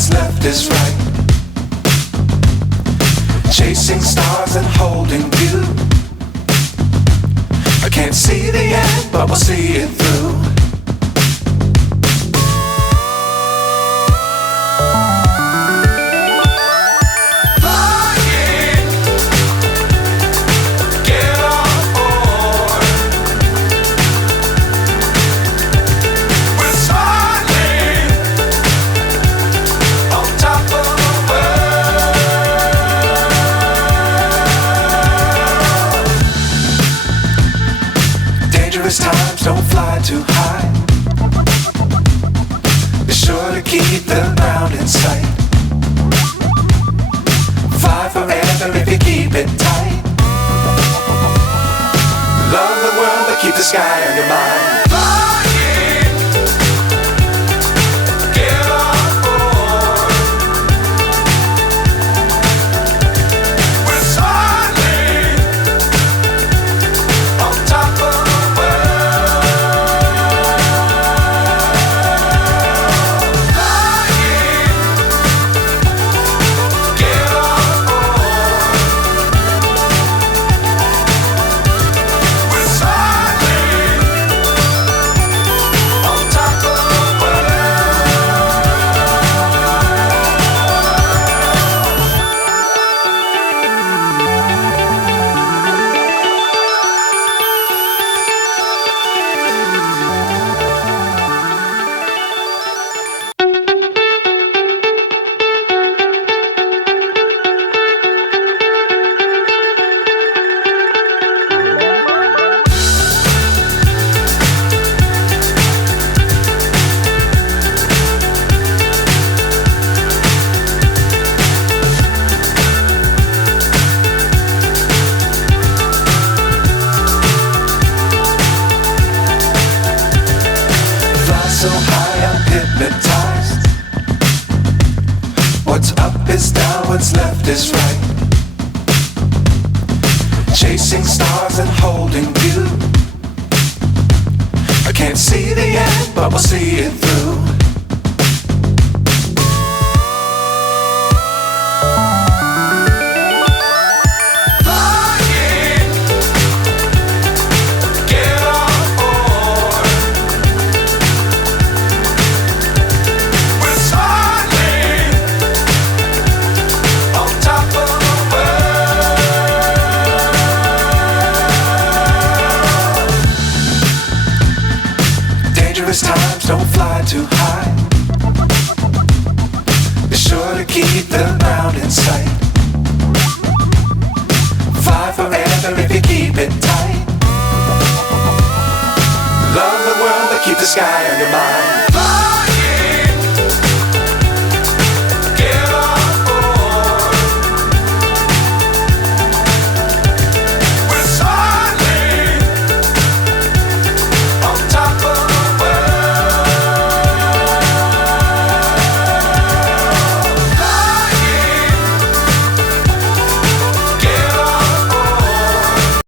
what's left is right. Chasing stars and holding you. I can't see the end, but we'll see it through. Times don't fly too high. Be sure to keep the ground in sight. Fly forever if you keep it tight. Love the world but keep the sky on your mind. So high I'm hypnotized. What's up is down, what's left is right. Chasing stars and holding you. I can't see the end, but we'll see it through. Times don't fly too high. Be sure to keep the ground in sight. Fly forever if you keep it tight. Love the world but keep the sky on your mind.